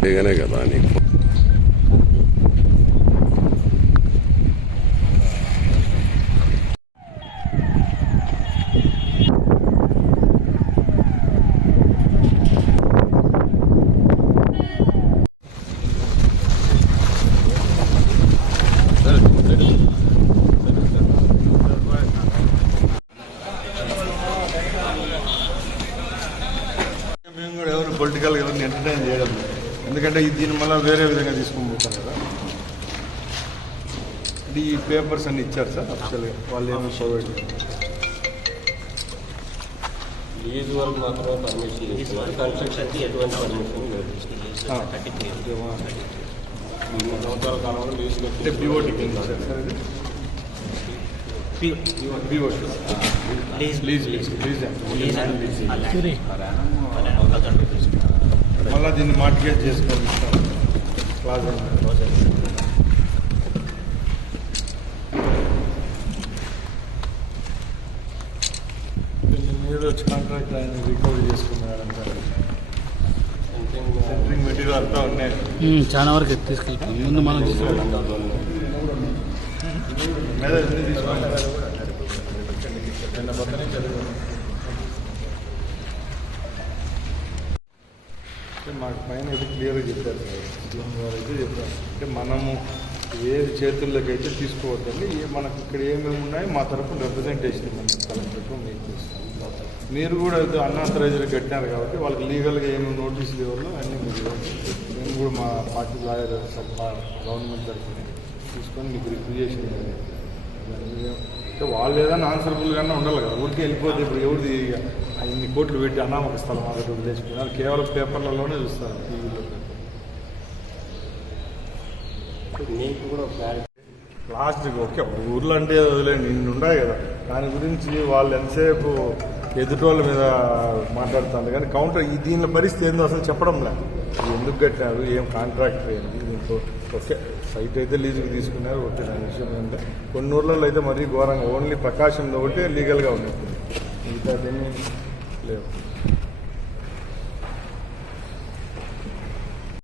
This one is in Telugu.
చేయగానే కదా నీకు మేము కూడా ఎవరు పొలిటికల్ ఎవరిని ఎంటర్టైన్ చేయడం ఎందుకంటే ఇది దీని మళ్ళీ వేరే విధంగా తీసుకొని పోతాం కదా అంటే ఈ పేపర్స్ అన్ని ఇచ్చారు సార్ అఫిషియల్గా వాళ్ళు ఏమో ప్రొవైడ్ లీజ్ వరకు మాత్రమే పర్మిషన్ ఇస్తున్నారు కన్స్ట్రక్షన్కి ఎటువంటి పర్మిషన్ లేదు మూడు సంవత్సరాల కాలంలో లీజ్ అంటే బీఓటీ కింద sir lease lease lease lease మళ్ళీ దీన్ని మార్టిగేజ్ చేసుకోవాలి ఇస్తాం ప్లాజా మీరు వచ్చి కాంట్రాక్ట్ ఆయన రికవరీ చేసుకున్నాడు సార్. సెంట్రింగ్ మెటీరియల్ అంతా ఉన్నాయి. చాలా వరకు తీసుకెళ్తాం. ముందు మనం తీసుకోవాలి మీద ఎన్ని తీసుకోవాలి అంటే మాకు పైన అయితే క్లియర్గా చెప్పారు. సార్ అయితే చెప్పారు. అంటే మనము ఏది చేతుల్లోకి అయితే తీసుకోవద్దండి ఏ- మనకు ఇక్కడ ఏమేమి ఉన్నాయో మా తరఫున రిప్రజెంటేషన్ ఇవ్వండి కలెక్టర్కు మీకు మీరు కూడా అయితే అన్నాథరైజర్ కట్టినారు కాబట్టి వాళ్ళకి లీగల్గా ఏమేమి నోటీసులు ఇవ్వాలో అన్నీ మీరు మేము కూడా మా పార్టీ లాయర్ గవర్నమెంట్ తరఫున తీసుకొని మీకు రిక్విజేషన్ ఇవ్వండి అంటే వాళ్ళు ఏదైనా ఆన్సరబుల్గానే ఉండాలి కదా. ఊరికే వెళ్ళిపోతే ఇప్పుడు ఎవరిది ఇన్ని కోట్లు పెట్టి అనామక స్థలం అక్కడ వదిలేసుకున్నారు కేవలం పేపర్లలోనే చూస్తారు టీవీలో. కూడా క్లారిటీ. లాస్ట్కి ఓకే ఊర్లో అంటే వదిలేండి ఇన్ని ఉన్నాయి కదా. దాని గురించి వాళ్ళు ఎంతసేపు ఎదుటోళ్ళ మీద మాట్లాడుతుంది కానీ కౌంటర్ ఈ దీని పరిస్థితి ఏందో అసలు చెప్పడం లేదు ఎందుకు కట్టారు ఏం కాంట్రాక్టర్ ఏంటి దీంతో ఓకే సైట్ అయితే లీజుకి తీసుకున్నారు ఓకే దాని విషయం ఏంటంటే కొన్ని ఊర్లలో అయితే మరీ ఘోరంగా ఓన్లీ ప్రకాశంలో ఒకటే లీగల్గా ఉంది. మిగతా Valeu.